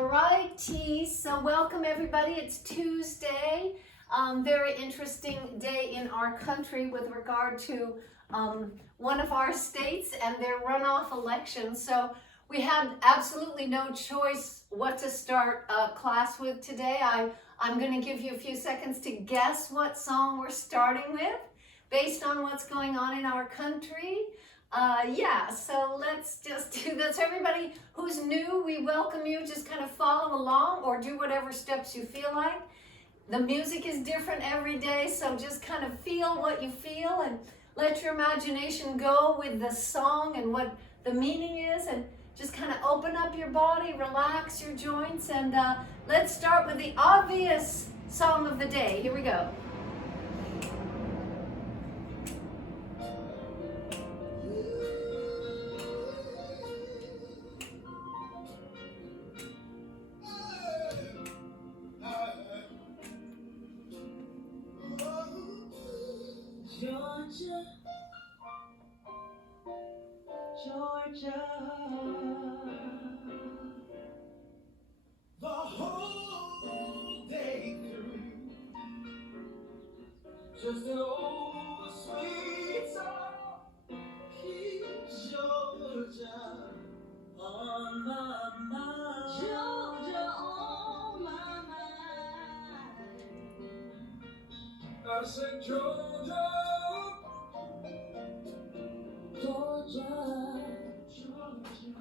Alrighty, so welcome everybody. It's Tuesday. Very interesting day in our country with regard to one of our states and their runoff election. So we had absolutely no choice what to start class with today. I'm going to give you a few seconds to guess what song we're starting with based on what's going on in our country. So let's just do this. Everybody who's new, we welcome you. Just kind of follow along or do whatever steps you feel like. The music is different every day, so just kind of feel what you feel and let your imagination go with the song and what the meaning is, and just kind of open up your body, relax your joints, and let's start with the obvious song of the day. Here we go. Georgia, Georgia, the whole day through, just an old sweet song keeps Georgia on my mind. Georgia on my mind. I said Georgia. Georgia, Georgia,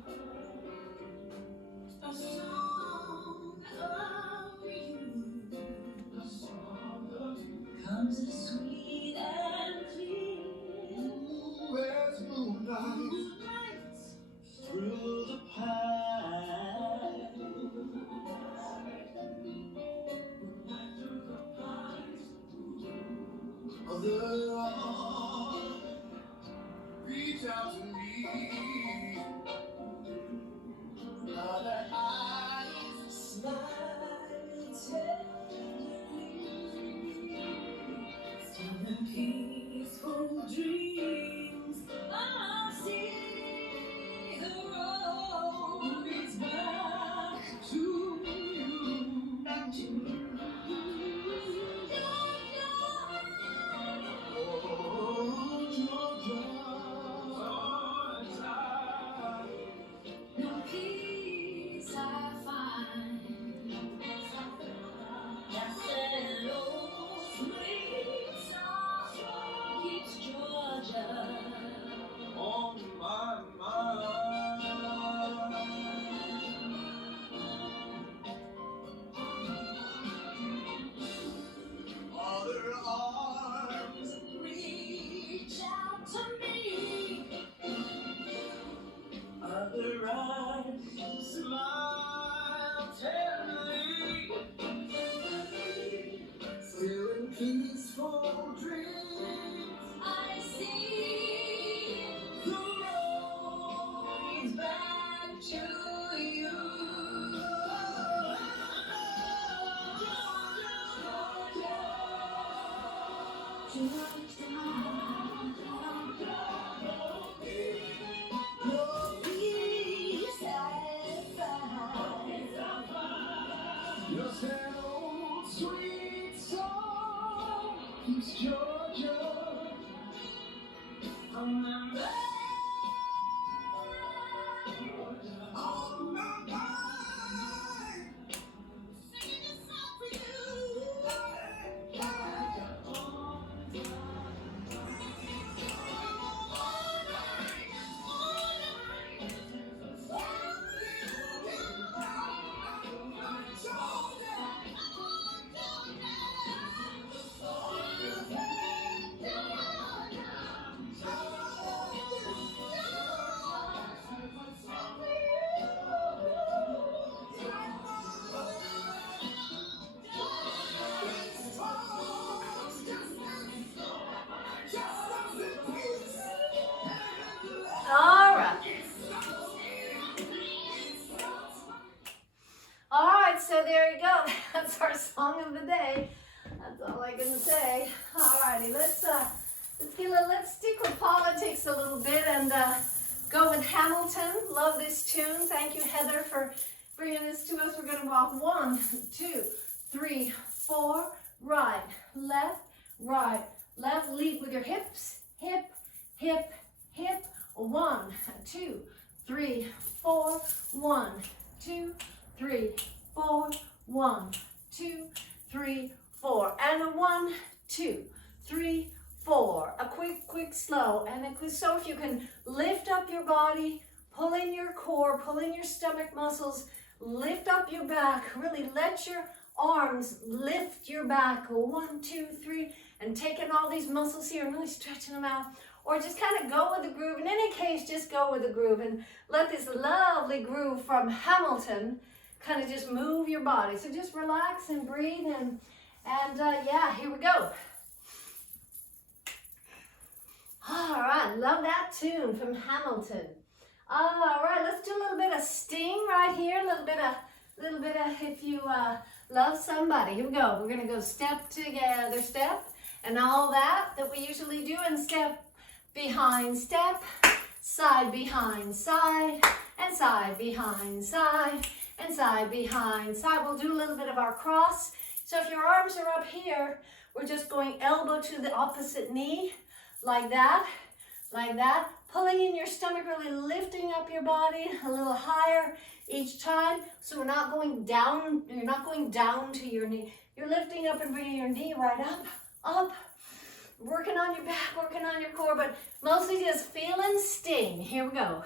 a song of you, a song of you, comes as sweet and clear as moonlight through the pines. Other arms reach out to me, other eyes smile tenderly, telling peaceful dreams. I see the road leads back to you, back to you. Oh, Georgia. No peace I find. That's an old sweet song keeps Georgia on my mind. Other arms reach out to me. Other eyes smile tenderly, feeling peaceful dreams. I see the road leads back to you. Just an old sweet song keeps Georgia on my mind. On my mind. Singing this song for you. Alright, so there you go. That's our song of the day. That's all I can say. Alrighty, let's stick with politics a little bit and go with Hamilton. Love this tune. Thank you, Heather, for Bringing this to us, we're going to walk 1, 2, 3, 4, right, left, lead with your hips, hip, hip, hip, 1, 2, 3, 4, 1, 2, 3, 4, 1, 2, 3, 4, and a 1, 2, 3, 4, a quick, slow, and a quick, so if you can lift up your body, pull in your core, pull in your stomach muscles, lift up your back, really let your arms lift your back, 1, 2, 3, and taking all these muscles here and really stretching them out, or just kind of go with the groove. In any case, just go with the groove and let this lovely groove from Hamilton kind of just move your body. So just relax and breathe, and yeah, here we go. All right, love that tune from Hamilton. All right, let's do a little bit of Sting right here, a little bit of if you love somebody. Here we go. We're gonna go step together, step, and all that we usually do, and step behind step, side behind side, and side behind side, and side behind side. We'll do a little bit of our cross. So if your arms are up here, we're just going elbow to the opposite knee, like that, pulling in your stomach, really lifting up your body a little higher each time. So we're not going down, you're not going down to your knee. You're lifting up and bringing your knee right up, working on your back, working on your core, but mostly just feeling Sting. Here we go.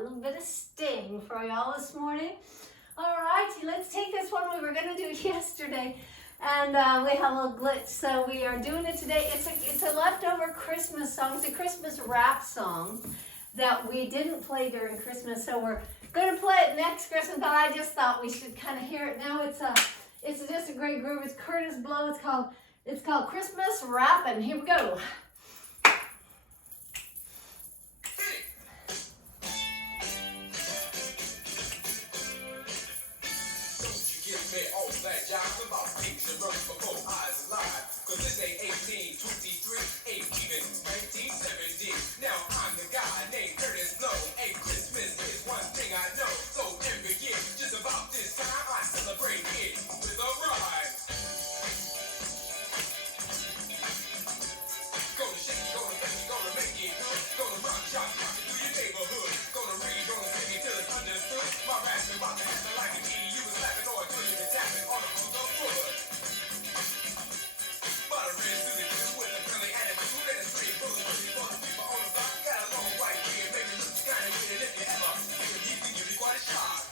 a little bit of Sting for y'all this morning. All right, let's take this one we were gonna do yesterday, and we have a little glitch, so we are doing it today. It's a leftover Christmas song. It's a Christmas rap song that we didn't play during Christmas, so we're gonna play it next Christmas. But I just thought we should kind of hear it now. It's just a great groove. It's Curtis Blow. It's called Christmas Rappin'. Here we go. Now I'm the guy named Curtis Blow. Hey, Christmas is one thing I know. So every year, just about this time, I celebrate it with a rhyme. Gonna shake it, gonna bake it, gonna make it good. Gonna rock, rock it through your neighborhood. Gonna read, gonna sing it till it's understood. My rap's about to happen like an E. You was laughing or till you been tapping on the foot. Butter red to the good with a friendly attitude and a straight bullet for the people on the block. Got a long white beard, make it look kind of weird if you ever. You can give me quite a shock.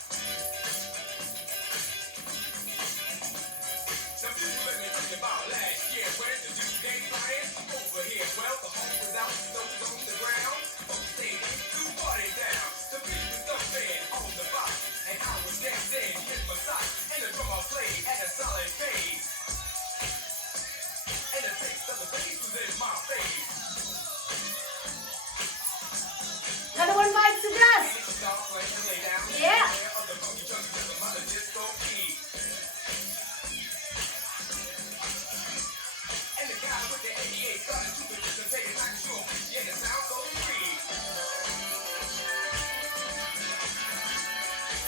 Now people let me tell you about last year. Where's the Duke game flying? Over here. Well, the home was out, the snow was on the ground. Folks stayed in to party down. The beat was thumping on the box, and I was dancing in my socks. And the drum I played at a solid pace. And the taste of the bass was in my face. Another one bites the dust. Yeah. And the guy with the 88 started to just take it like a show. Yeah, the sound so free.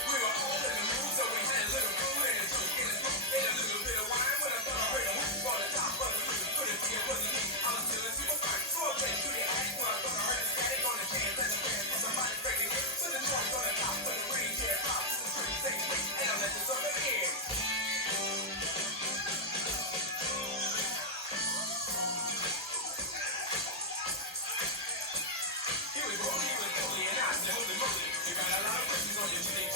We were all in the mood, so we had a little food and a drink and a smoke and a little bit of wine. When I thought I heard a whoop for the top of the roof, put it to your wasn't me. I was feeling super fine. So I went to the attic when I thought I heard a static on the chance and the band for somebody breaking it. So the noise on the top of the range, yeah, pop to the tree, same way, and I let the song in. He was holy, and I said, holy moly, you got a lot of questions on your chin,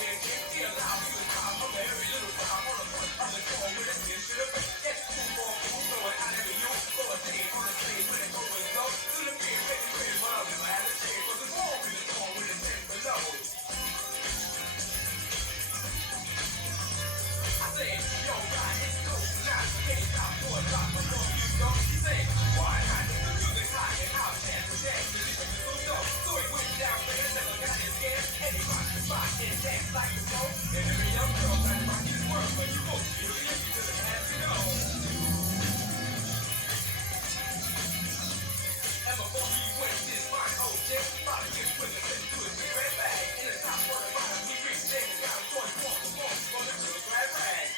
he allowed you to drop on every little drop on the front of the door with a skin should have been. Yes, cool, throwing out every you, throw a thing on the stage when it goes low. To the beer, baby, baby, but I'm glad the shade was wrong with the door with a 10 below. I said, yo, God, it's cool, now, can't stop for a drop before you go. He said, why not? The music's hot and I'll chance to dance, the lyrics is so dope. So he went downstairs, never got his scared, and he rocked the spot and danced like a pro. And every young girl tried to rock his world, but you won't be able to get to the path to go. And before he went this fine old jet, Bobby just put the set to his red bag. In the top for the bottom, he reached in and got a 44 for the real glad rag.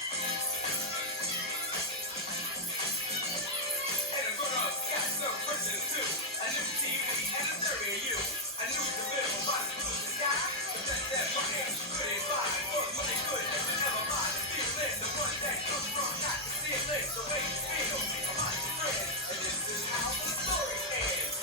And the grown-ups got some presents too. A new TV and a stereo. A new deliverable body to the sky. The best that money could ain't buy. But money good never ever buy. Feeling the one that comes from not the ceiling. The way you feel about your friends. And this is how the story ends.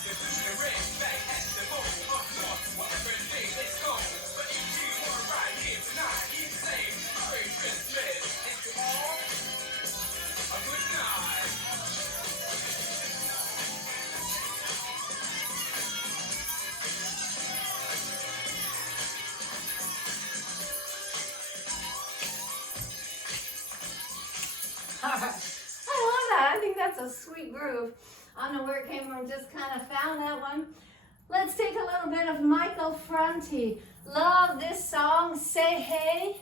The blue and red back at the home up north. Whatever day it's gone. But if you were right here tonight, he'd say, Merry Christmas. And to all, a good night. All right. I love that. I think that's a sweet groove. I don't know where it came from, just kind of found that one. Let's take a little bit of Michael Franti. Love this song, Say Hey.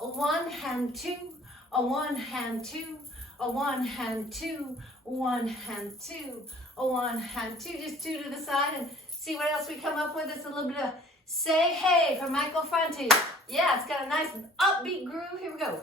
A one hand two, a one hand two, a one hand two, a one hand two, a one hand two. Just two to the side and see what else we come up with. It's a little bit of Say Hey from Michael Franti. Yeah, it's got a nice upbeat groove. Here we go.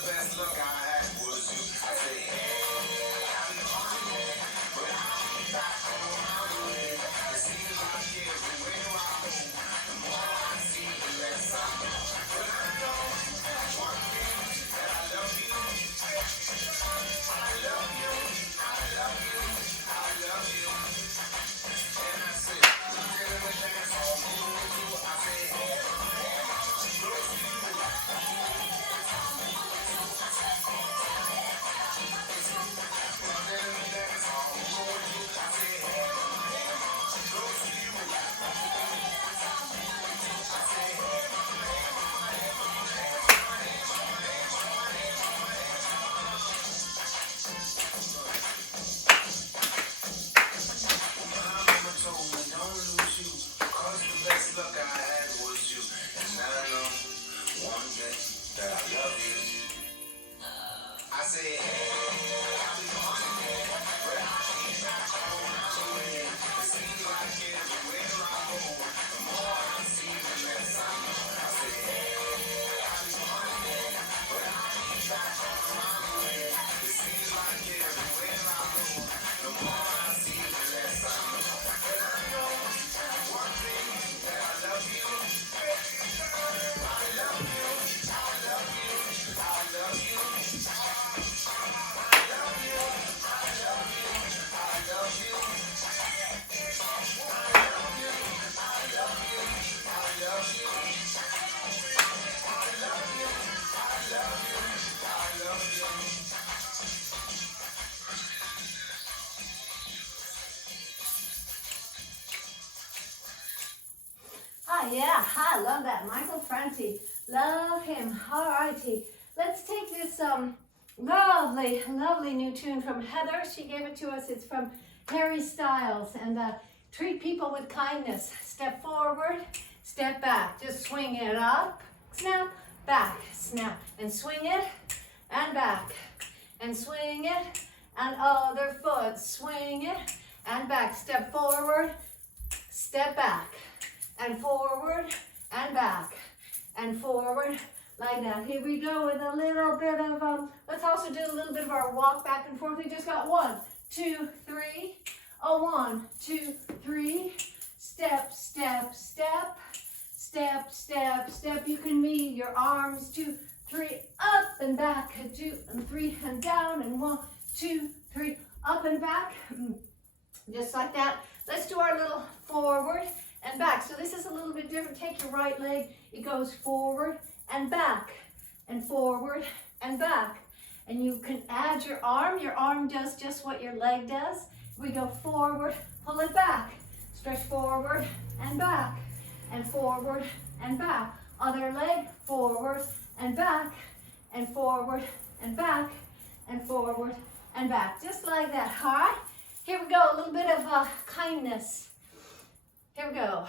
the best luck I had was you. I said, hey, I be on it, but I don't got around with it. It seems like everywhere I go, the more I see, the less I know. But I know one thing, that I love you. I love you, I love you, I love you. And I said, look at the dance all over you. I said, hey, close to you. I said, hey, I be on it, but I ain't got around with it. It seems like everywhere I go, the more I see, the less I know. I said, hey, I be on it, but I ain't got around with it. It seems like everywhere I go, the more I see, the less I know. But I know one thing, that I love you. I love you, I love you, I love you. Ah, yeah, I love that. Michael Franti. Love him. All righty. Let's take this lovely new tune from Heather. She gave it to us. It's from Harry Styles. And treat people with kindness. Step forward, step back. Just swing it up, snap, back, snap. And swing it, and back. And swing it, and other foot. Swing it, and back. Step forward, step back. And forward, and back, and forward, like that. Here we go with a little bit of, let's also do a little bit of our walk back and forth. We just got 1, 2, 3, 1, 2, 3, step, step, step, step, step, step. You can meet your arms, 2, 3, up and back, 2 and 3 and down, and 1, 2, 3, up and back, just like that. Let's do our little forward and back. So this is a little bit different. Take your right leg, it goes forward and back, and forward and back. And you can add your arm does just what your leg does. We go forward, pull it back, stretch forward and back, and forward and back. Other leg, forward and back, and forward and back, and forward and back. Just like that, all right? Here we go, a little bit of kindness. Here we go.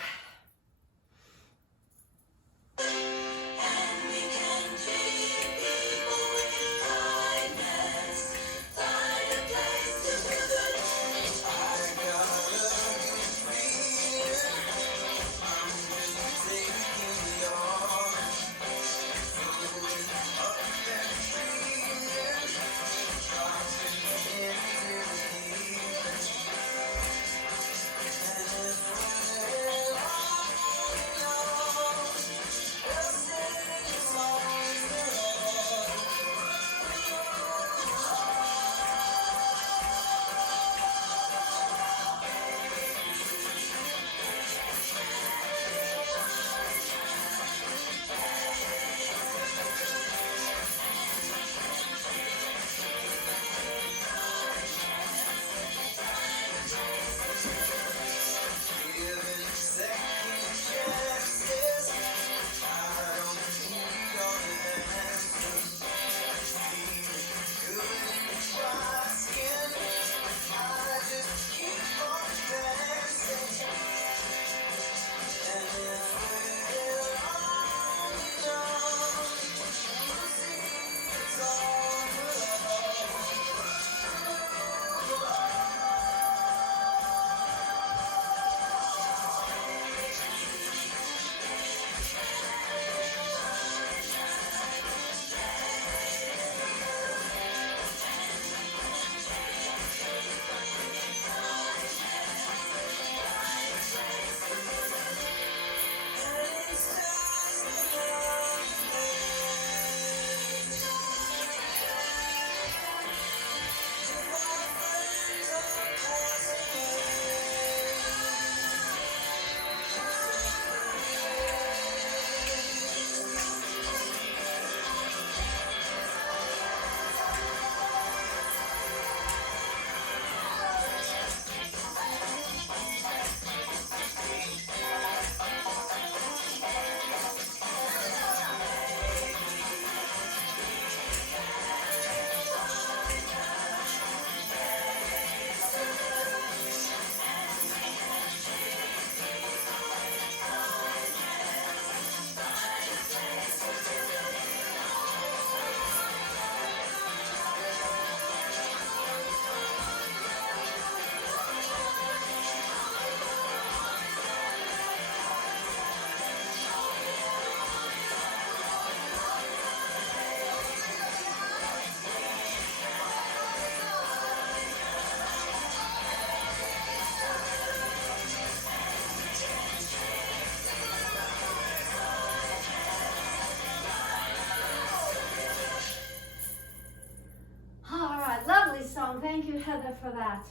Thank you, Heather, for that.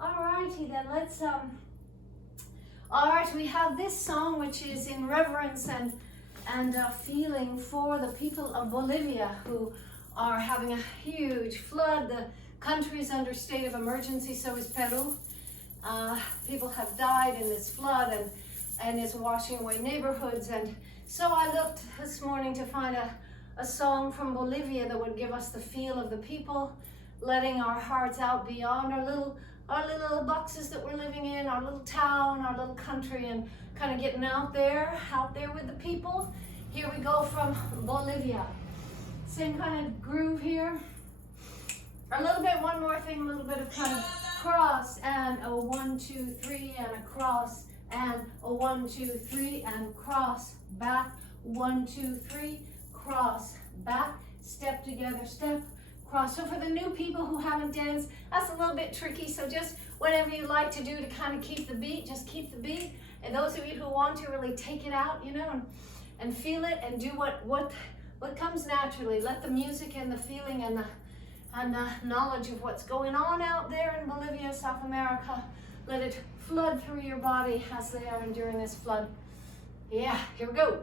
All righty then, let's all right, we have this song which is in reverence and feeling for the people of Bolivia who are having a huge flood. The country is under state of emergency, so is Peru. People have died in this flood and it's washing away neighborhoods. And so I looked this morning to find a song from Bolivia that would give us the feel of the people, letting our hearts out beyond our little boxes that we're living in, our little town, our little country, and kind of getting out there with the people. Here we go from Bolivia. Same kind of groove here. A little bit, one more thing, a little bit of kind of cross and a 1, 2, 3 and a cross and a 1, 2, 3 and cross back, 1, 2, 3, cross back, step together, step, cross. So for the new people who haven't danced, that's a little bit tricky. So just whatever you like to do to kind of keep the beat, just keep the beat. And those of you who want to really take it out, you know, and feel it and do what comes naturally. Let the music and the feeling and the knowledge of what's going on out there in Bolivia, South America, let it flood through your body as they are enduring this flood. Yeah, here we go.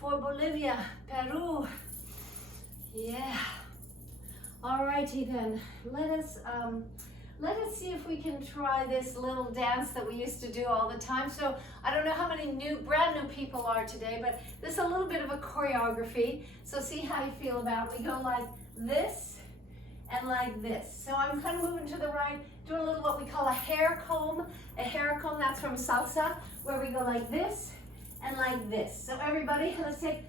For Bolivia, Peru. Yeah. Alrighty then. Let us see if we can try this little dance that we used to do all the time. So I don't know how many brand new people are today, but this is a little bit of a choreography. So see how you feel about it. We go like this and like this. So I'm kind of moving to the right, doing a little what we call a hair comb. A hair comb, that's from salsa, where we go like this and like this. So everybody, let's take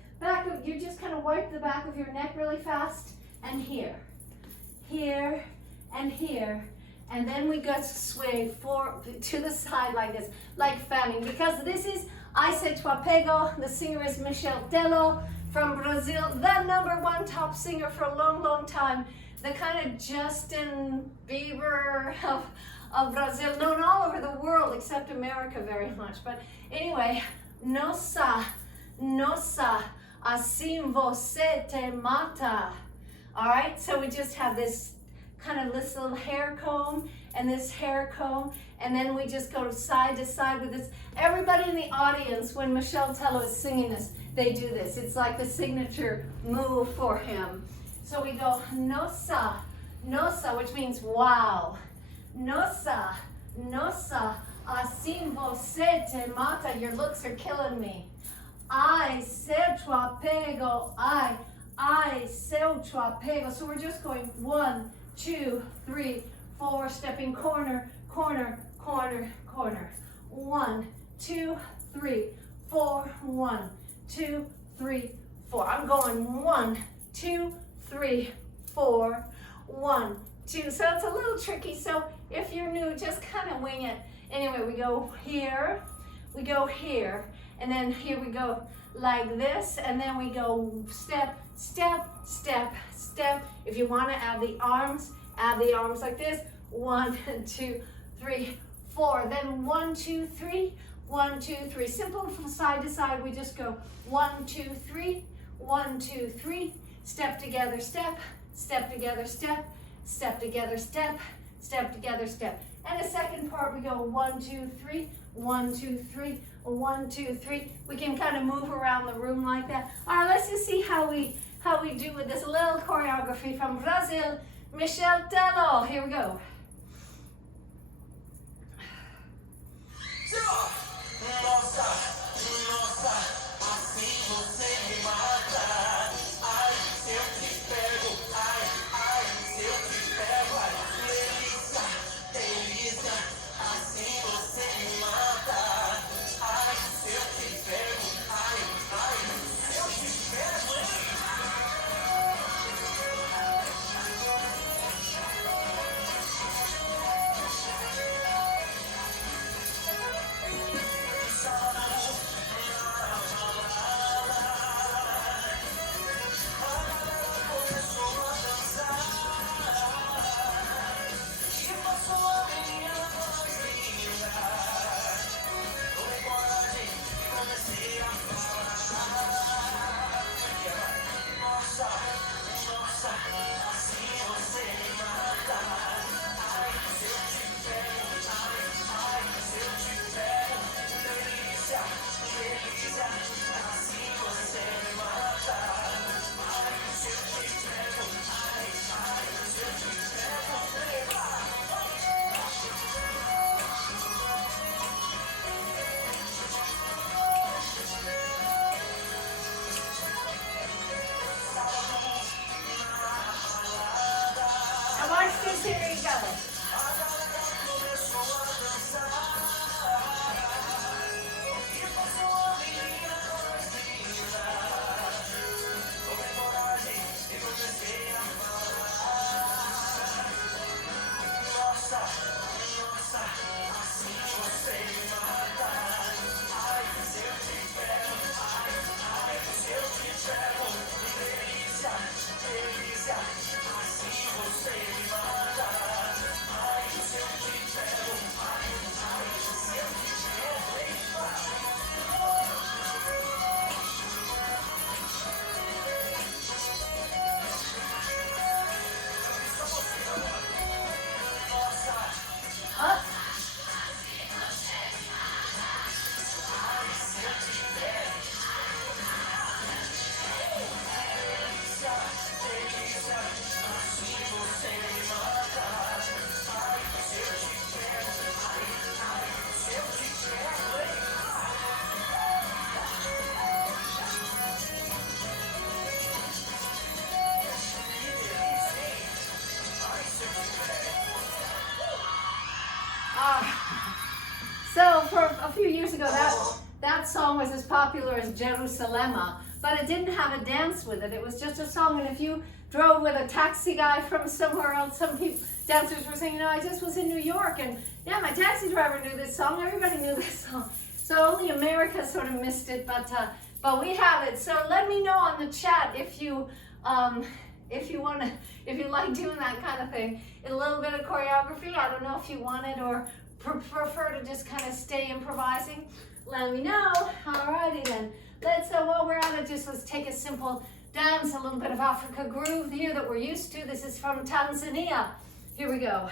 you just kind of wipe the back of your neck really fast, and here, and here. And then we go sway to the side like this, like fanning. Because this is I Say Tu Apego. The singer is Michel Tello from Brazil, the #1 top singer for a long, long time. The kind of Justin Bieber of Brazil, known all over the world except America very much. But anyway, Nossa, assim você te mata. All right, so we just have this kind of this little hair comb and this hair comb, and then we just go side to side with this. Everybody in the audience, when Michel Tello is singing this, they do this. It's like the signature move for him. So we go nossa, nossa, which means wow. Nossa, nossa, assim você te mata. Your looks are killing me. Ai, seu te apego, ai, seu te apego. So we're just going 1, 2, 3, 4, stepping corner, corner, corner, corner. 1, 2, 3, 4, 1, 2, 3, 4. I'm going 1, 2, 3, 4, 1, 2. So it's a little tricky. So if you're new, just kind of wing it. Anyway, we go here, and then here we go like this, and then we go step, step, step, step. If you want to add the arms like this. 1, 2, 3, 4. Then 1, 2, 3, 1, 2, 3. Simple from side to side. We just go 1, 2, 3, 1, 2, 3. Step together, step, step together, step, step together, step, step together, step. And the second part we go 1, 2, 3, 1, 2, 3, 1, 2, 3. We can kind of move around the room like that. All right, let's just see how we do with this little choreography from Brazil, Michel Tello. Here we go. Nossa, nossa, assim você me mata. Ai, se eu te pego, ai, se eu te pego, ai, delícia, delícia, assim você me mata. Ai, se eu te pego, ai, se eu te pego, Now watch this, here you go. Up. So for a few years ago, that song was as popular as Jerusalema, but it didn't have a dance with it. It was just a song, and if you drove with a taxi guy from somewhere else, some people, dancers were saying, I just was in New York, and yeah, my taxi driver knew this song. Everybody knew this song. So only America sort of missed it, but we have it. So let me know on the chat if you like doing that kind of thing. A little bit of choreography. I don't know if you want it or prefer to just kind of stay improvising. Let me know. Alrighty then. While we're at it, let's take a simple dance, a little bit of Africa groove here that we're used to. This is from Tanzania. Here we go.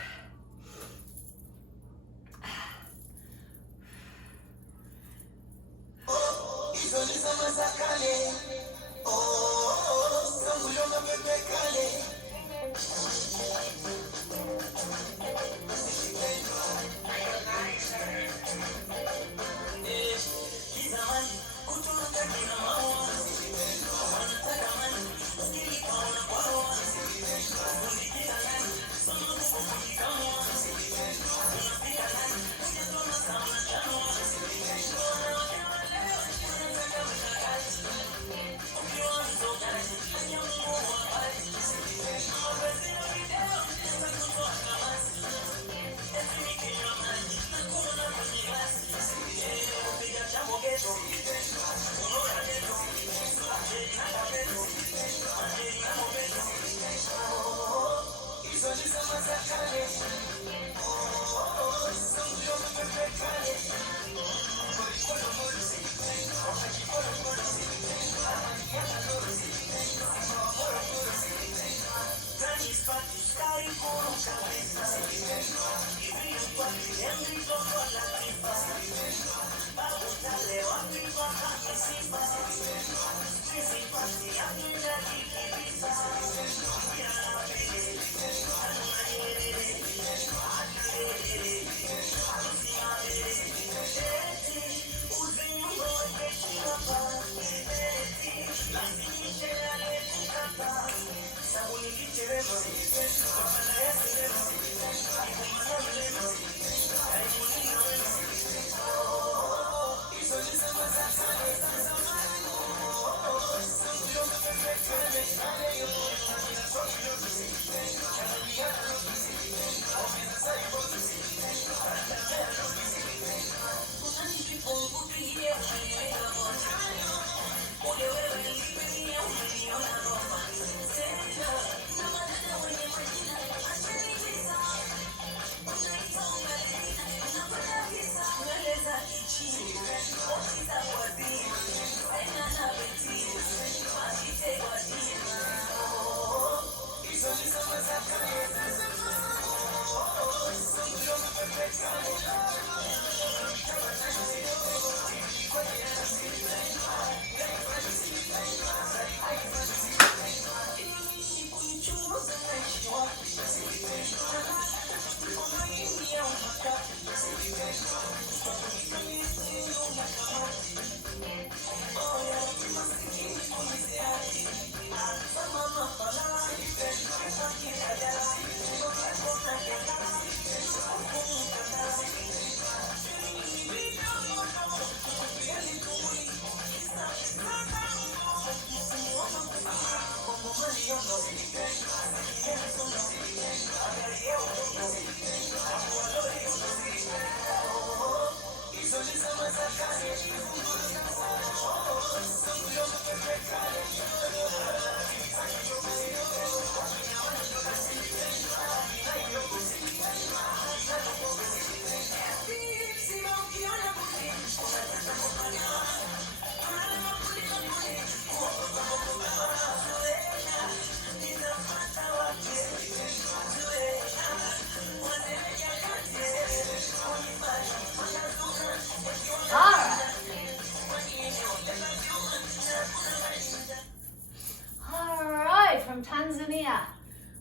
From Tanzania.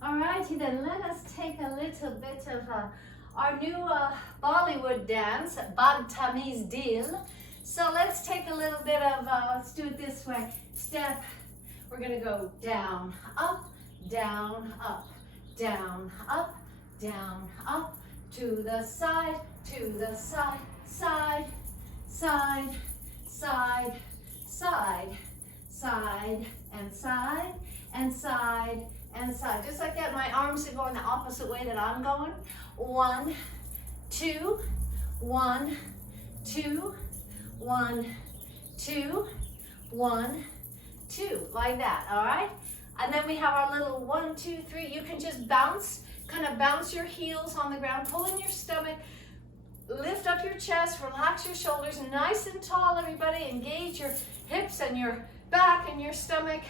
Alrighty then, let us take a little bit of our new Bollywood dance, Bad Tamiz Dil. So let's take a little bit of, let's do it this way. Step, we're gonna go down, up, down, up, down, up, down, up, to the side, side, side, side, side, side, and side, and side, and side. Just like that, my arms are going the opposite way that I'm going. 1, 2, 1, 2, 1, 2, 1, 2, like that, all right? And then we have our little 1, 2, 3. You can just bounce, kind of bounce your heels on the ground, pull in your stomach, lift up your chest, relax your shoulders, nice and tall, everybody. Engage your hips and your back and your stomach.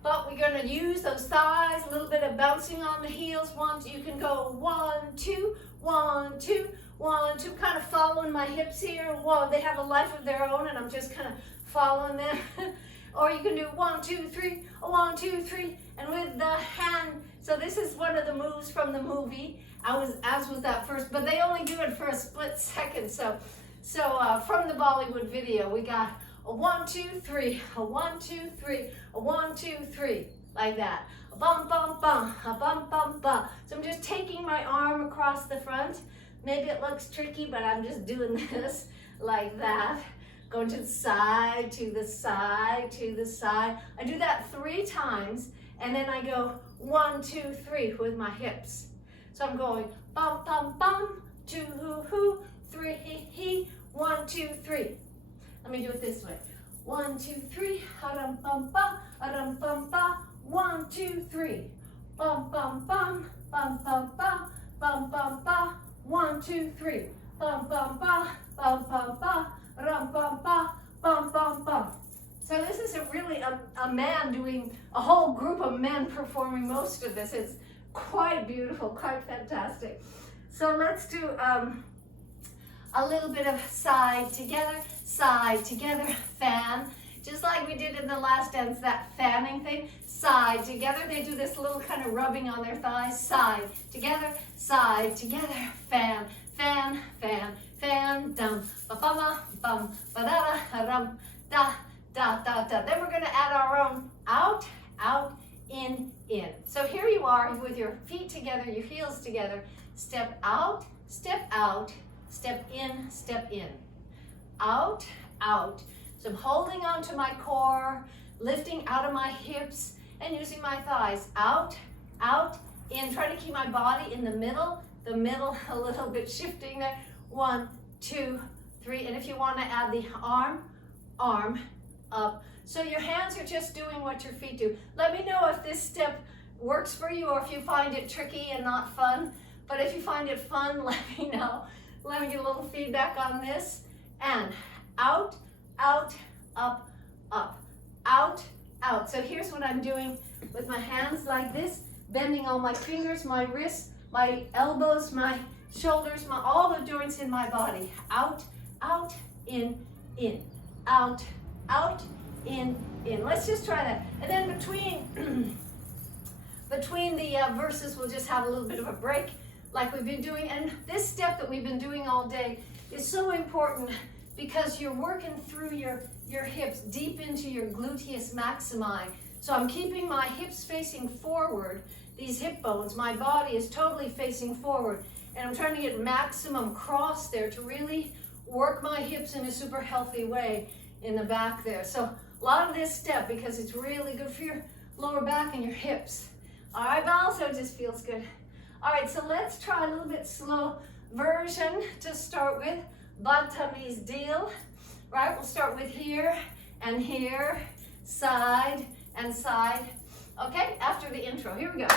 But we're going to use those thighs, a little bit of bouncing on the heels. You can go 1, 2, 1, 2, 1, 2, kind of following my hips here. Whoa, they have a life of their own, and I'm just kind of following them. Or you can do 1, 2, 3, 1, 2, 3, and with the hand. So this is one of the moves from the movie, as was that first, but they only do it for a split second. So from the Bollywood video, we got a 1, 2, 3, a 1, 2, 3, a 1, 2, 3, like that. A bum, bum, bum, a bum, bum, bum. So I'm just taking my arm across the front. Maybe it looks tricky, but I'm just doing this like that. Going to the side, to the side, to the side. I do that 3 times, and then I go 1, 2, 3 with my hips. So I'm going bum, bum, bum, 2, hoo, 3, he, 1, 2, 3. Let me do it this way. 1, 2, 3, ha-dum, bum, ba, ha-dum, bum, ba, 1, 2, 3. Bum, bum, bum, bum, bum, ba, bum, bum, ba, 1, 2, 3. Bum, bum, ba, bum, bum, ba, rum, bum, ba, bum, bum, bum. So this is a man doing, a whole group of men performing most of this. It's quite beautiful, quite fantastic. So let's do a little bit of side together, fan. Just like we did in the last dance, that fanning thing, side together. They do this little kind of rubbing on their thighs, side together, fan, fan, fan, fan, dum, ba-ba-ma, bum, ba-da-da, rum, da, da, da, da. Then we're gonna add our own out, out, in. So here you are with your feet together, your heels together. Step out, step in. Out, out. So I'm holding onto my core, lifting out of my hips and using my thighs. Out, out, in. Try to keep my body in the middle, a little bit shifting there. 1, 2, 3. And if you want to add the arm, up. So your hands are just doing what your feet do. Let me know if this step works for you or if you find it tricky and not fun. But if you find it fun, let me know. Let me get a little feedback on this. And out, out, up, up, out, out. So here's what I'm doing with my hands like this, bending all my fingers, my wrists, my elbows, my shoulders, all the joints in my body. Out, out, in, out, out, in. Let's just try that. And then between the verses, we'll just have a little bit of a break like we've been doing. And this step that we've been doing all day is so important because you're working through your hips deep into your gluteus maximi. So I'm keeping my hips facing forward, these hip bones. My body is totally facing forward. And I'm trying to get maximum cross there to really work my hips in a super healthy way in the back there. So a lot of this step because it's really good for your lower back and your hips. All right, but also it just feels good. All right, so let's try a little bit slow version to start with. Badtameez Dil, right? We'll start with here and here, side and side. Okay, after the intro, here we go.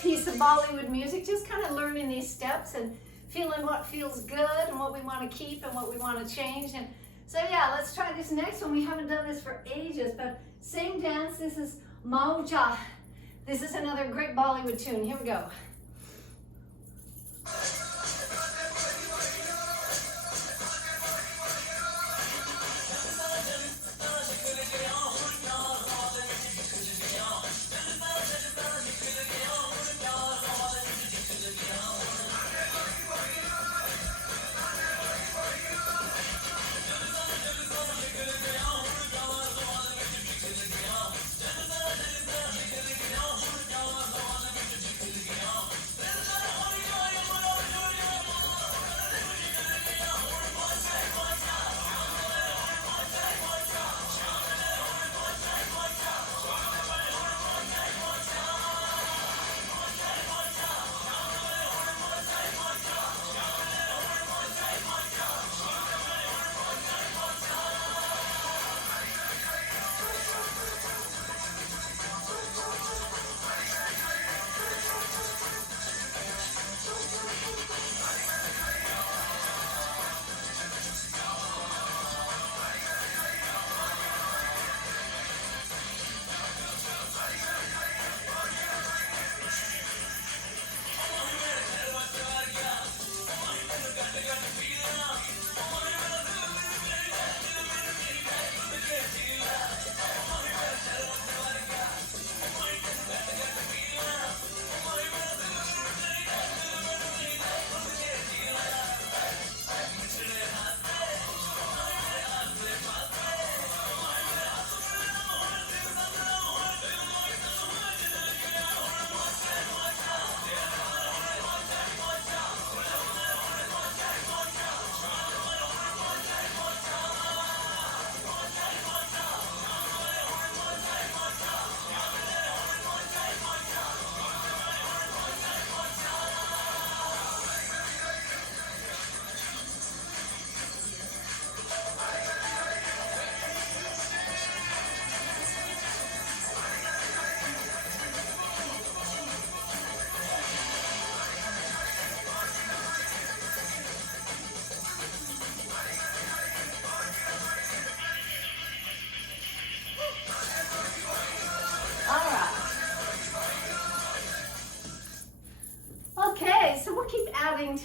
piece of Bollywood music, just kind of learning these steps and feeling what feels good and what we want to keep and what we want to change. And so yeah, let's try this next one. We haven't done this for ages, but same dance. This is Mauja. This is another great Bollywood tune. Here we go.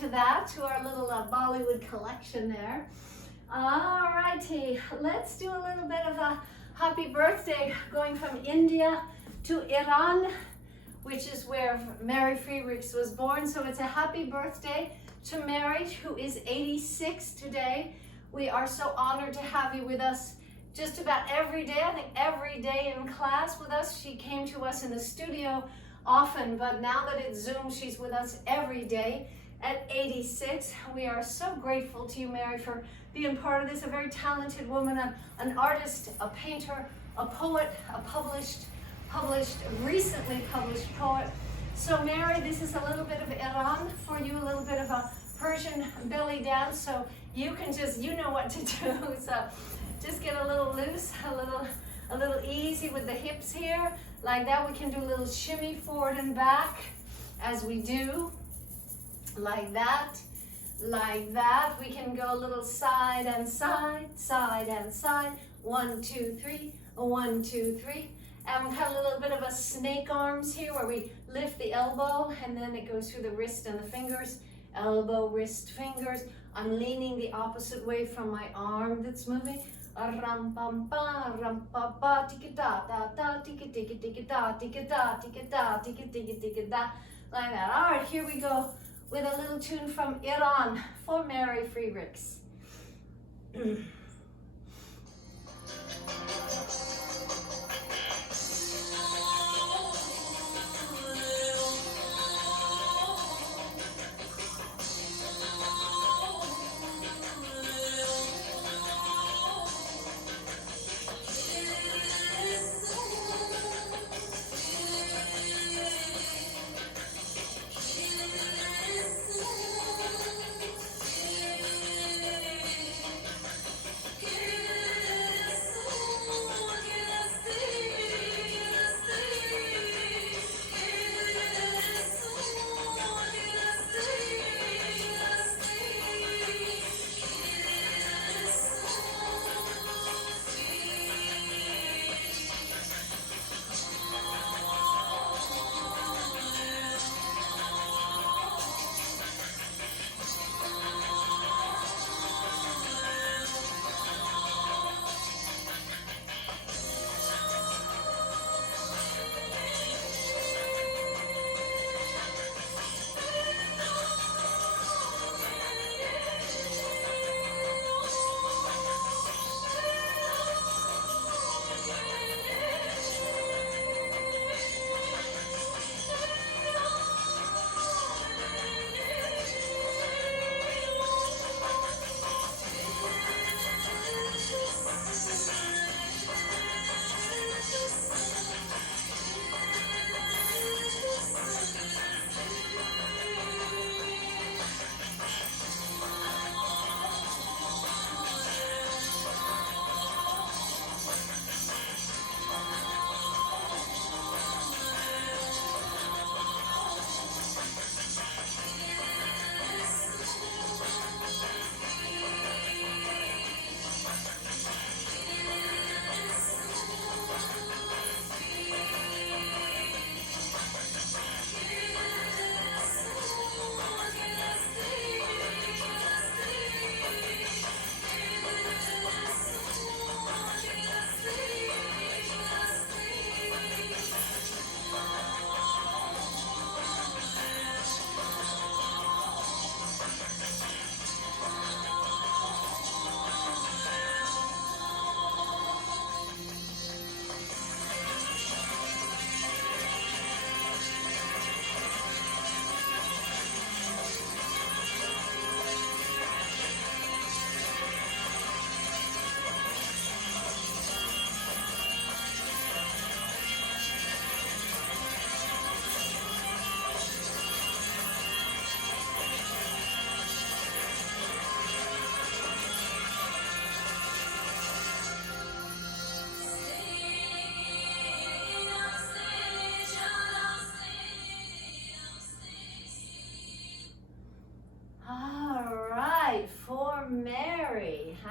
To that, to our little Bollywood collection there. Alrighty, let's do a little bit of a happy birthday going from India to Iran, which is where Mary Friedrichs was born. So it's a happy birthday to Mary, who is 86 today. We are so honored to have you with us just about every day. I think every day in class with us. She came to us in the studio often, but now that it's Zoom, she's with us every day. At 86, we are so grateful to you, Mary, for being part of this. A very talented woman, an artist, a painter, a poet, a recently published poet. So Mary, this is a little bit of Iran for you, a little bit of a Persian belly dance. So you can just, you know what to do. So just get a little loose, a little easy with the hips here. Like that, we can do a little shimmy forward and back as we do. Like that, like that. We can go a little side and side, side and side. 1, 2, 3, 1, 2, 3. And we have a little bit of a snake arms here where we lift the elbow and then it goes through the wrist and the fingers. Elbow, wrist, fingers. I'm leaning the opposite way from my arm that's moving. Ram pam pa ram pa pa tika da da da tika tika tika da tika da tika da tika tika tika da, like that. All right, here we go with a little tune from Iran for Mary Friedrichs.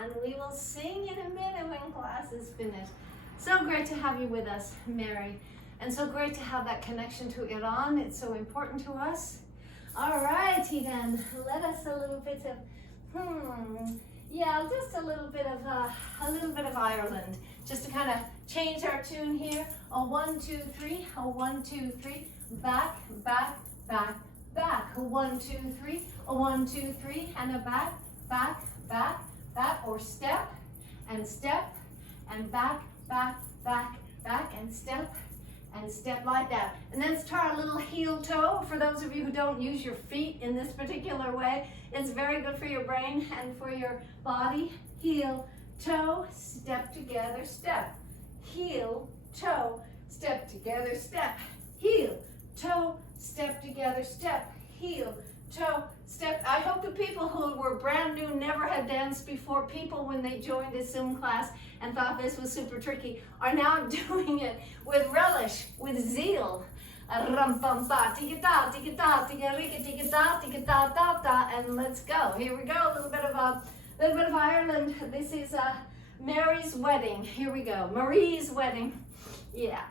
and we will sing in a minute when class is finished. So great to have you with us, Mary, and so great to have that connection to Iran. It's so important to us. All righty then, let us a little bit of, just a little bit of Ireland, just to kind of change our tune here. A 1, 2, 3, a 1, 2, 3, back, back, back, back. A 1, 2, 3, a 1, 2, 3, and a back, back, back, back, or step, and back, back, back, back, and step like that. And then let's try our little heel toe. For those of you who don't use your feet in this particular way, it's very good for your brain and for your body. Heel, toe, step together, step. Heel, toe, step together, step. Heel, toe, step together, step. Heel, toe, step. I hope the people who were brand new, never had danced before, people when they joined this Zoom class and thought this was super tricky, are now doing it with relish, with zeal. And let's go. Here we go. A little bit of Ireland. This is Mary's wedding. Here we go. Marie's wedding. Yeah.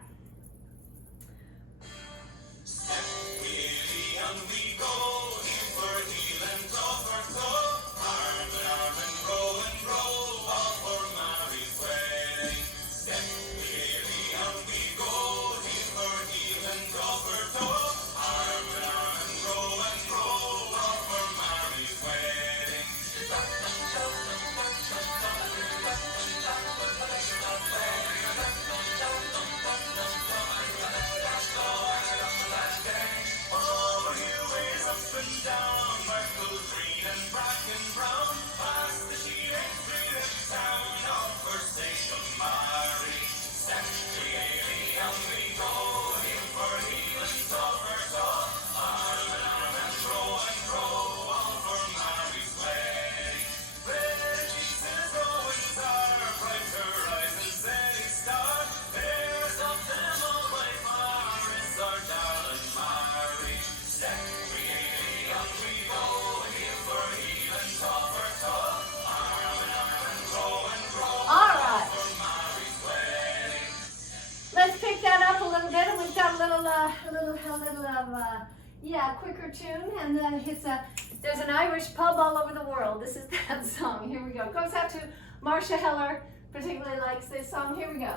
Quicker tune, and then there's an Irish pub all over the world. This is that song. Here we go. Goes out to Marcia Heller, particularly likes this song. Here we go.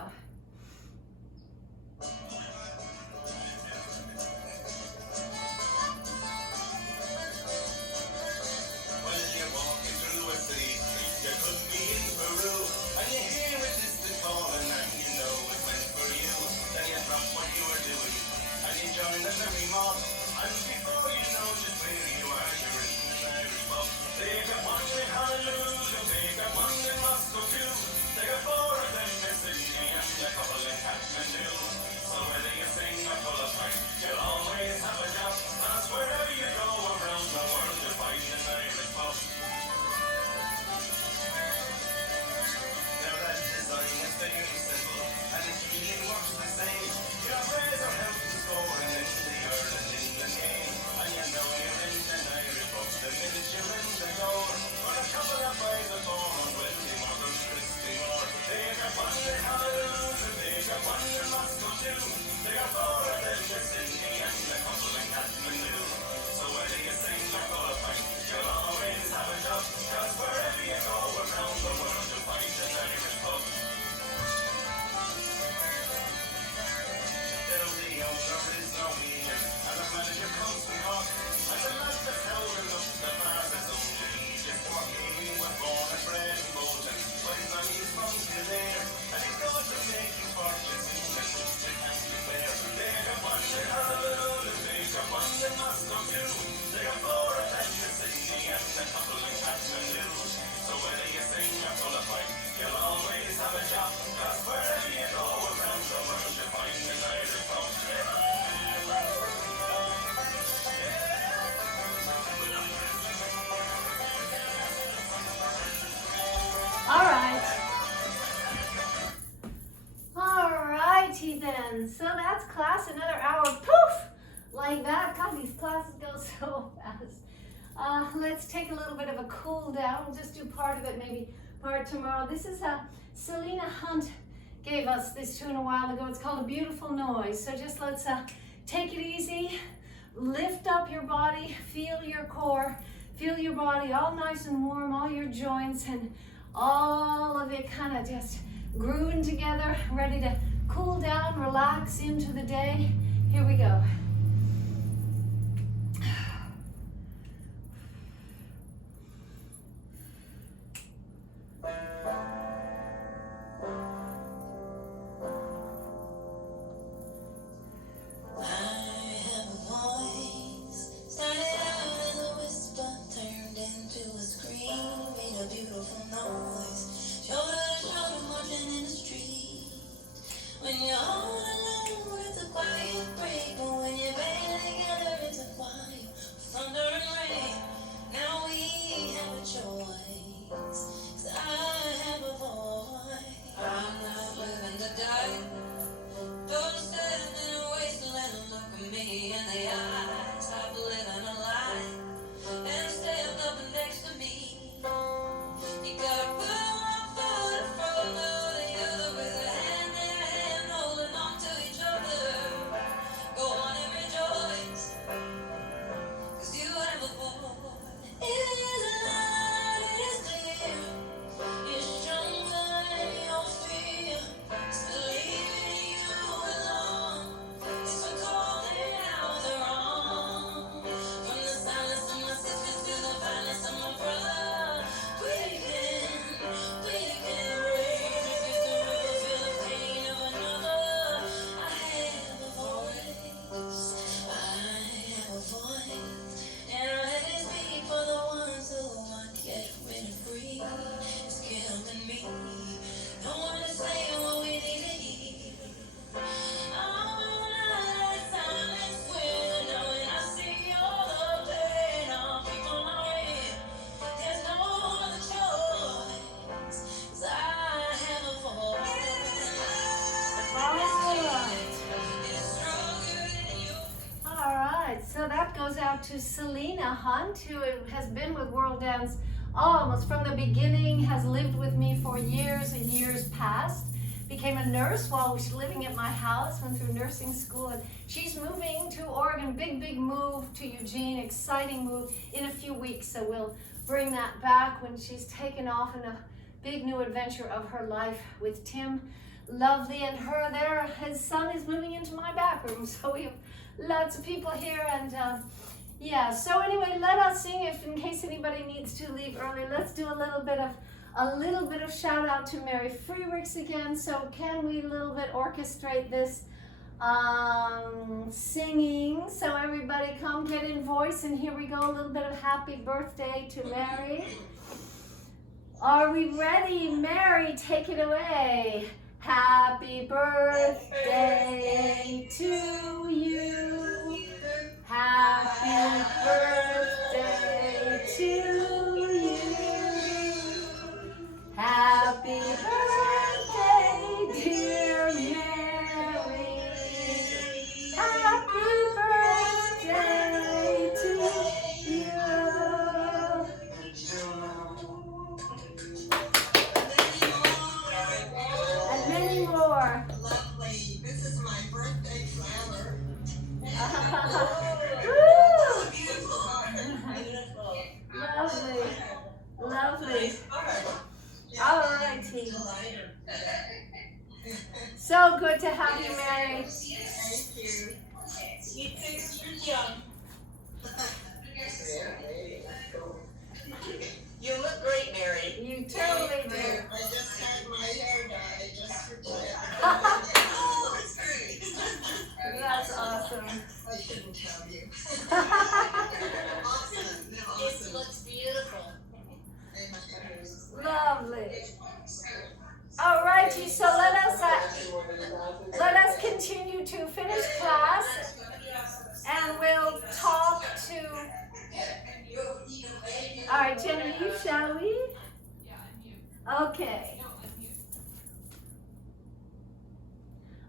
So that's class, another hour, poof, like that. God, these classes go so fast. Let's take a little bit of a cool down. We'll just do part of it maybe part tomorrow. This is Selena Hunt gave us this tune a while ago. It's called A Beautiful Noise. So just let's take it easy, lift up your body, feel your core, feel your body all nice and warm, all your joints and all of it kind of just grooving together, ready to cool down, relax into the day. Here we go. So that goes out to Selena Hunt, who has been with World Dance almost from the beginning, has lived with me for years and years past, became a nurse while we were living at my house, went through nursing school, and she's moving to Oregon, big move to Eugene, exciting move in a few weeks, so we'll bring that back when she's taken off in a big new adventure of her life with Tim Lovely and her there. His son is moving into my back room, so we have lots of people here, and yeah, so anyway, let us sing. If in case anybody needs to leave early, let's do a little bit of shout out to Mary Freericks again. So can we a little bit orchestrate this singing? So everybody come get in voice, and here we go, a little bit of happy birthday to Mary. Are we ready? Mary, take it away. Happy birthday to you. Happy birthday to you. Happy birthday, dear Mary. Happy birthday to you. And many more. Lovely. This is my birthday flower. Beautiful. Lovely. Lovely. All righty. So good to have you, Mary. Thank you. You think you're young. You look great, Mary. You totally do. I just had my hair dyed just for today. Oh, it's great. That's awesome. I shouldn't tell you. Awesome. No, It awesome. looks beautiful. Lovely. All righty, so let us continue to finish class, and we'll talk to. All right, Genevieve, shall we? Okay.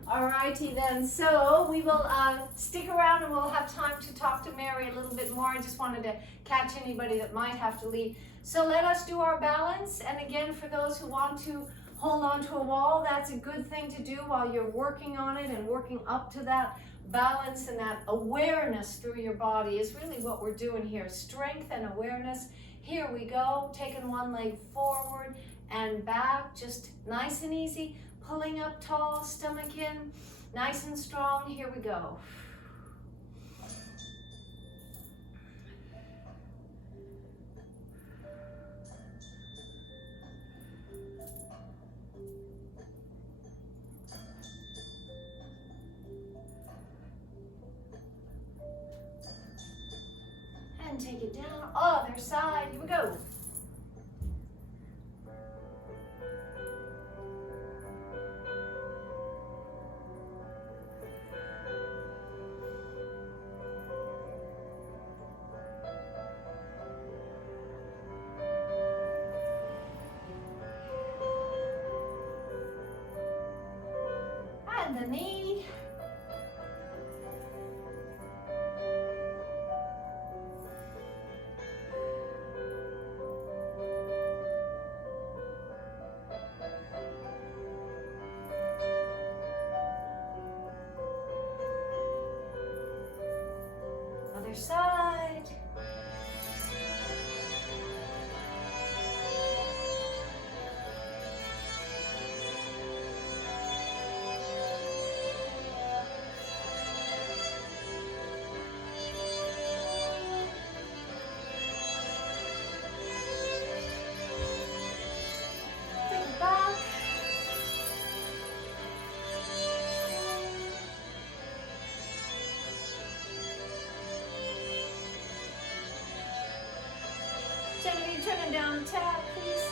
All Alrighty then, so we will stick around and we'll have time to talk to Mary a little bit more. I just wanted to catch anybody that might have to leave. So let us do our balance, and again, for those who want to hold on to a wall, that's a good thing to do while you're working on it and working up to that balance, and that awareness through your body is really what we're doing here. Strength and awareness. Here we go, taking one leg forward and back, just nice and easy. Pulling up tall, stomach in, nice and strong. Here we go. And take it down, other side. Here we go. And the knee. Other side. Take it back. Gently turn it down the tap, please.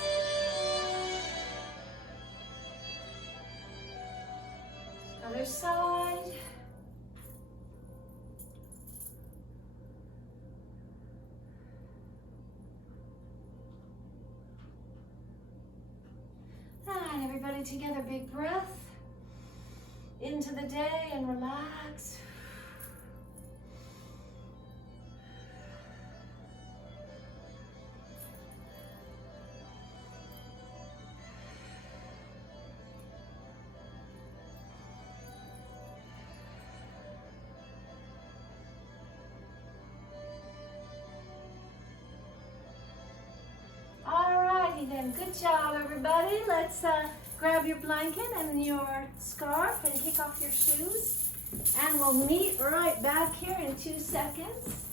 Other side. And everybody together, big breath into the day and relax. Alrighty then, good job everybody. Let's grab your blanket and your scarf and kick off your shoes. And we'll meet right back here in 2 seconds.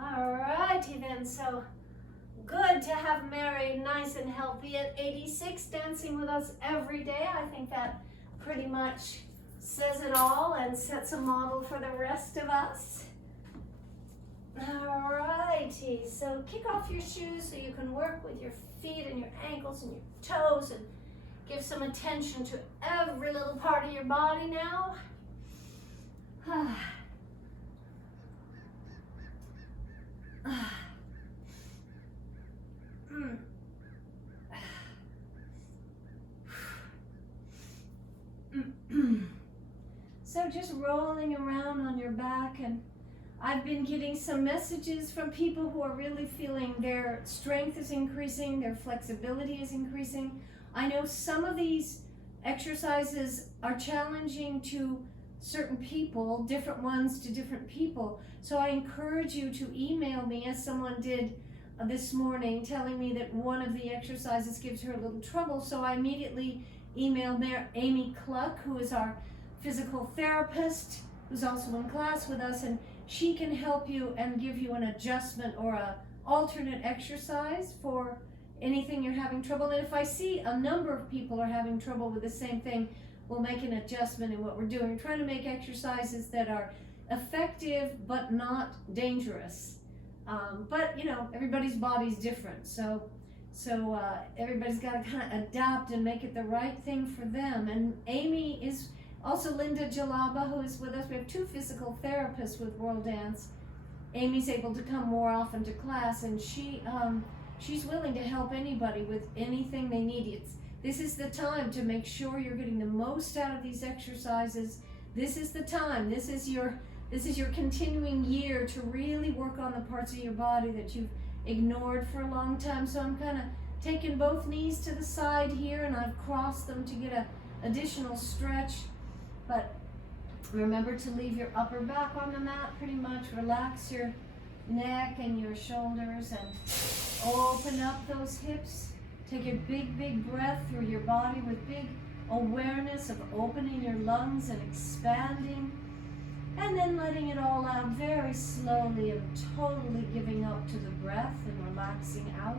Alrighty then, so good to have Mary nice and healthy at 86, dancing with us every day. I think that pretty much says it all and sets a model for the rest of us. Alrighty, so kick off your shoes so you can work with your feet and your ankles and your toes and give some attention to every little part of your body now. So just rolling around on your back, and I've been getting some messages from people who are really feeling their strength is increasing, their flexibility is increasing. I know some of these exercises are challenging to certain people, different ones to different people. So I encourage you to email me, as someone did this morning, telling me that one of the exercises gives her a little trouble. So I immediately emailed Amy Cluck, who is our physical therapist, who's also in class with us, and she can help you and give you an adjustment or a alternate exercise for anything you're having trouble. And if I see a number of people are having trouble with the same thing, we'll make an adjustment in what we're doing. We're trying to make exercises that are effective but not dangerous. But you know, everybody's body's different, so everybody's got to kind of adapt and make it the right thing for them. And Amy is also Linda Jalaba, who is with us. We have 2 physical therapists with World Dance. Amy's able to come more often to class, and she she's willing to help anybody with anything they need. This is the time to make sure you're getting the most out of these exercises. This is the time. This is your continuing year to really work on the parts of your body that you've ignored for a long time. So I'm kind of taking both knees to the side here, and I've crossed them to get an additional stretch. But remember to leave your upper back on the mat pretty much. Relax your neck and your shoulders and open up those hips. Take a big, big breath through your body with big awareness of opening your lungs and expanding. And then letting it all out very slowly and totally giving up to the breath and relaxing out.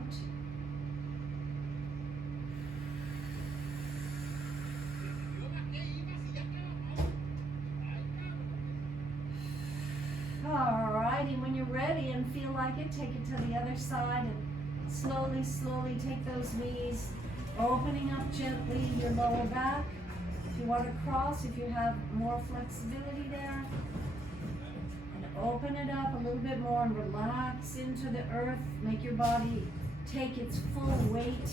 Alrighty, when you're ready and feel like it, take it to the other side and slowly, slowly take those knees, opening up gently your lower back. If you want to cross, if you have more flexibility there, and open it up a little bit more and relax into the earth. Make your body take its full weight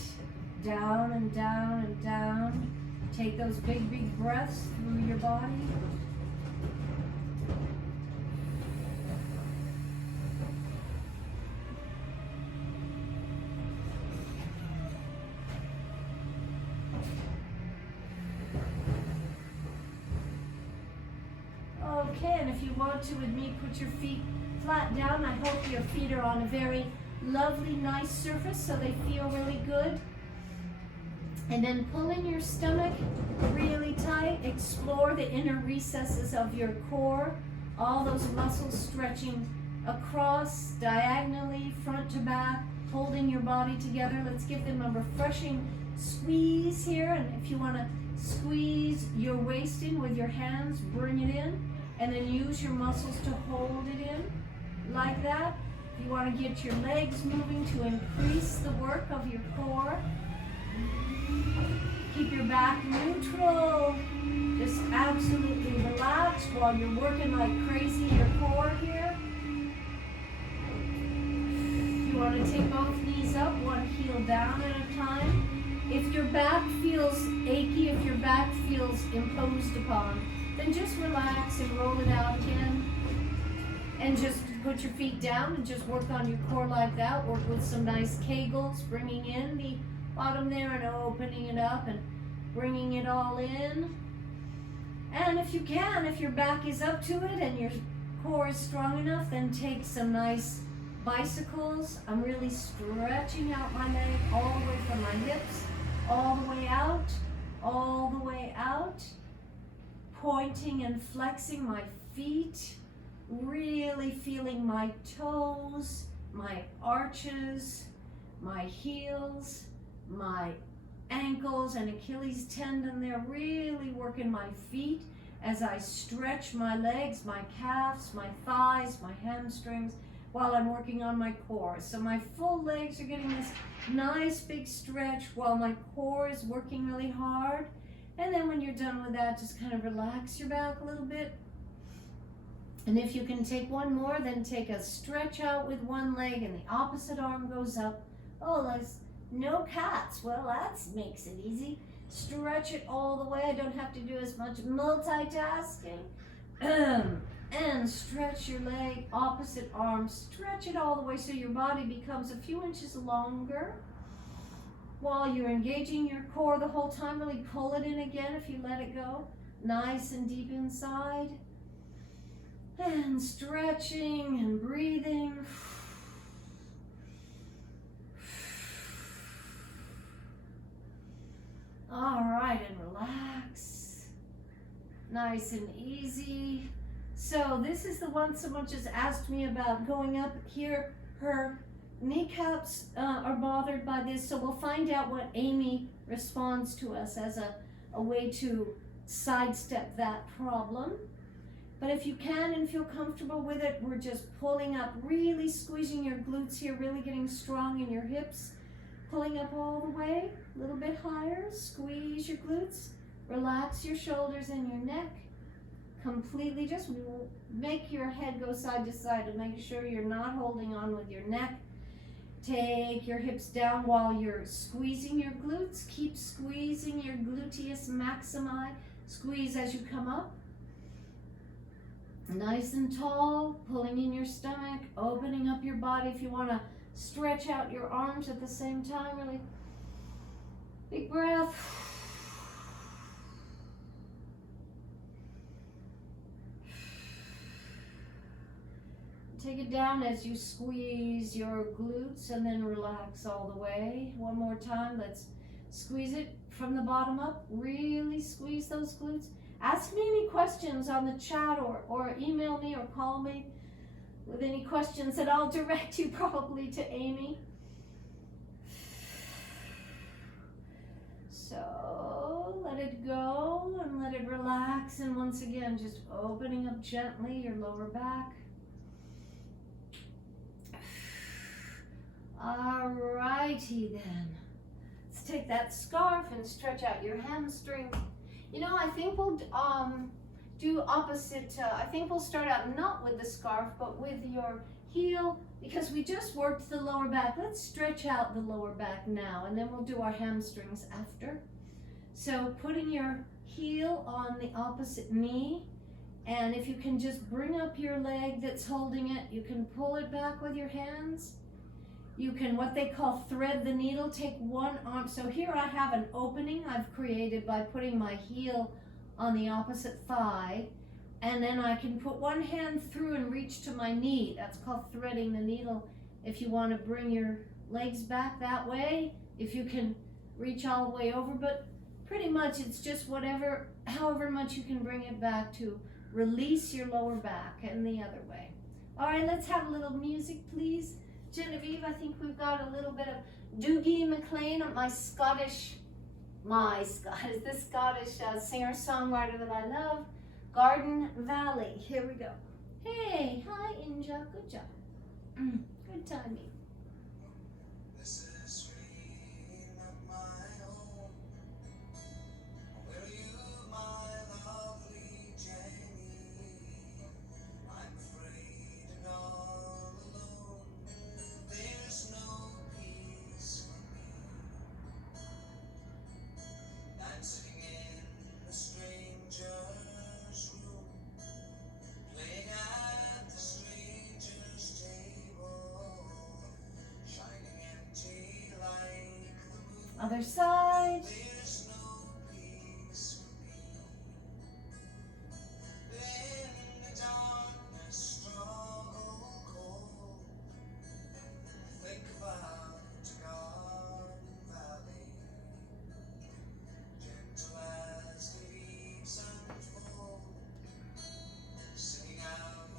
down and down and down. Take those big, big breaths through your body. Okay, and if you want to with me, put your feet flat down. I hope your feet are on a very lovely, nice surface so they feel really good. And then pull in your stomach really tight. Explore the inner recesses of your core. All those muscles stretching across, diagonally, front to back, holding your body together. Let's give them a refreshing squeeze here. And if you want to squeeze your waist in with your hands, bring it in. And then use your muscles to hold it in, like that. If you want to get your legs moving to increase the work of your core. Keep your back neutral. Just absolutely relax while you're working like crazy your core here. If you want to take both knees up, one heel down at a time. If your back feels achy, if your back feels imposed upon, then just relax and roll it out again. And just put your feet down and just work on your core like that. Work with some nice kegels, bringing in the bottom there and opening it up and bringing it all in. And if you can, if your back is up to it and your core is strong enough, then take some nice bicycles. I'm really stretching out my leg all the way from my hips, all the way out, all the way out. Pointing and flexing my feet, really feeling my toes, my arches, my heels, my ankles and Achilles tendon. They're really working my feet as I stretch my legs, my calves, my thighs, my hamstrings, while I'm working on my core. So my full legs are getting this nice big stretch while my core is working really hard. And then when you're done with that, just kind of relax your back a little bit. And if you can take one more, then take a stretch out with one leg and the opposite arm goes up. Oh, there's no cats. Well, that makes it easy. Stretch it all the way. I don't have to do as much multitasking. And stretch your leg, opposite arm. Stretch it all the way so your body becomes a few inches longer. While you're engaging your core the whole time, really pull it in again if you let it go. Nice and deep inside. And stretching and breathing. All right, and relax. Nice and easy. So this is the one someone just asked me about going up here. Her kneecaps are bothered by this, so we'll find out what Amy responds to us as a way to sidestep that problem. But if you can and feel comfortable with it, we're just pulling up, really squeezing your glutes here, really getting strong in your hips, pulling up all the way, a little bit higher, squeeze your glutes, relax your shoulders and your neck. Completely just make your head go side to side to make sure you're not holding on with your neck. Take your hips down while you're squeezing your glutes. Keep squeezing your gluteus maximi. Squeeze as you come up. Nice and tall, pulling in your stomach, opening up your body. If you want to stretch out your arms at the same time, really big breath. Take it down as you squeeze your glutes and then relax all the way. One more time, let's squeeze it from the bottom up. Really squeeze those glutes. Ask me any questions on the chat or email me or call me with any questions and I'll direct you probably to Amy. So let it go and let it relax, and once again just opening up gently your lower back. Alrighty then. Let's take that scarf and stretch out your hamstrings. You know, I think we'll do opposite. I think we'll start out not with the scarf, but with your heel, because we just worked the lower back. Let's stretch out the lower back now, and then we'll do our hamstrings after. So putting your heel on the opposite knee, and if you can just bring up your leg that's holding it, you can pull it back with your hands. You can, what they call thread the needle, take one arm. So here I have an opening I've created by putting my heel on the opposite thigh. And then I can put one hand through and reach to my knee. That's called threading the needle. If you want to bring your legs back that way, if you can reach all the way over. But pretty much it's just whatever, however much you can bring it back to release your lower back, and the other way. All right, let's have a little music, please. Genevieve, I think we've got a little bit of Dougie MacLean, the Scottish singer-songwriter that I love, Garden Valley. Here we go. Hey, hi Inja, good job. Good timing. This is really not my home. Will you, my lovely Jenny? I'm afraid and all alone. There's no peace for me. I'm sitting in a stranger's room, playing at the stranger's table, shining empty like the moon. Other side. There's no peace for me. In the darkness, struggle cold. Think about Garden Valley, gentle as the leaves unfold, singing out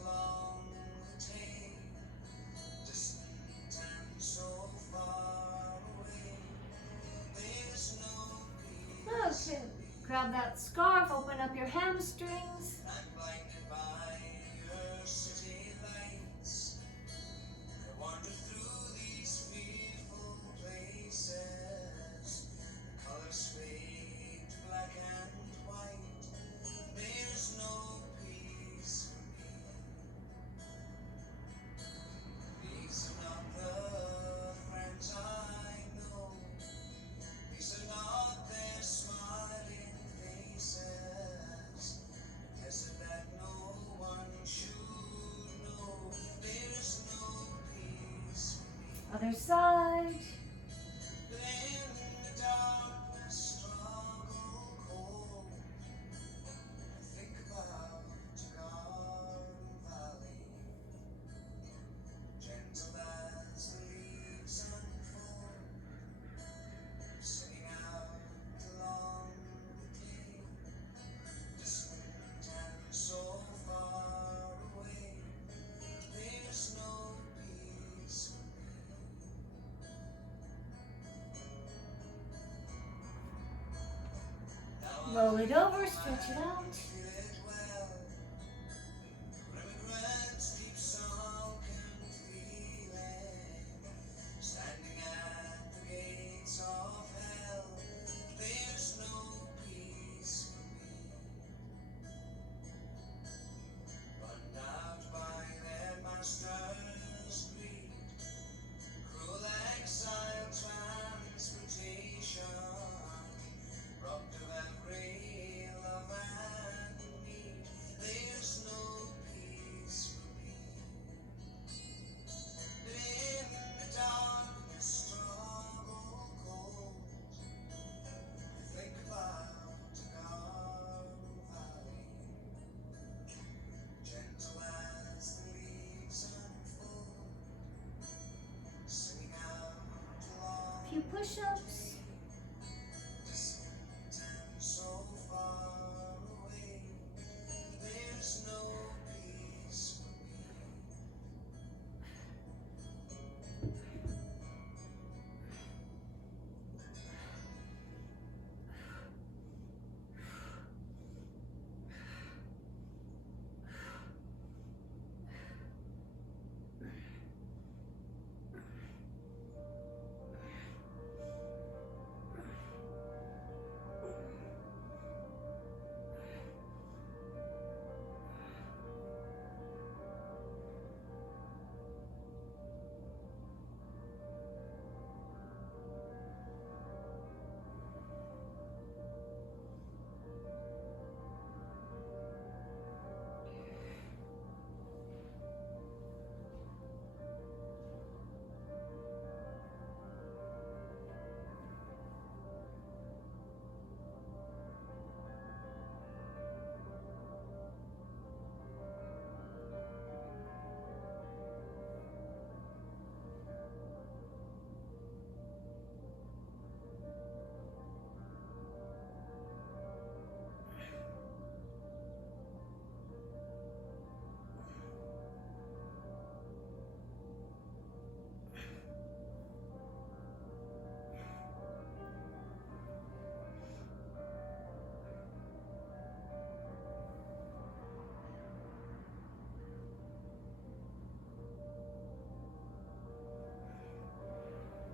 along the Tay, distant and so far away. There's no peace. Okay, grab that scarf, open up your hamstrings. I'm blinded by your city lights. I wander through these fearful places. The colors fade to black and white. There's no peace for me. These are not the friends I know. These are not their smiling faces. Desert that no one should know. There's no peace for me. Other side. In the darkness, struggle cold. I think about Garden Valley, gentle as the leaves unfold, singing out along the Tay, distant and so far away. There's no peace for me. Now Roll it over, stretch it out. feel it well. Regrets deep sunken feeling, standing at the gates of hell. There's no peace for me. Burned out by their master's greed,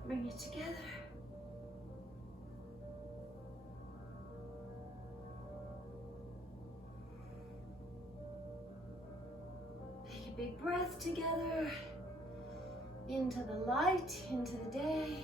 Bring it together. Take a big breath together. Into the light, into the day.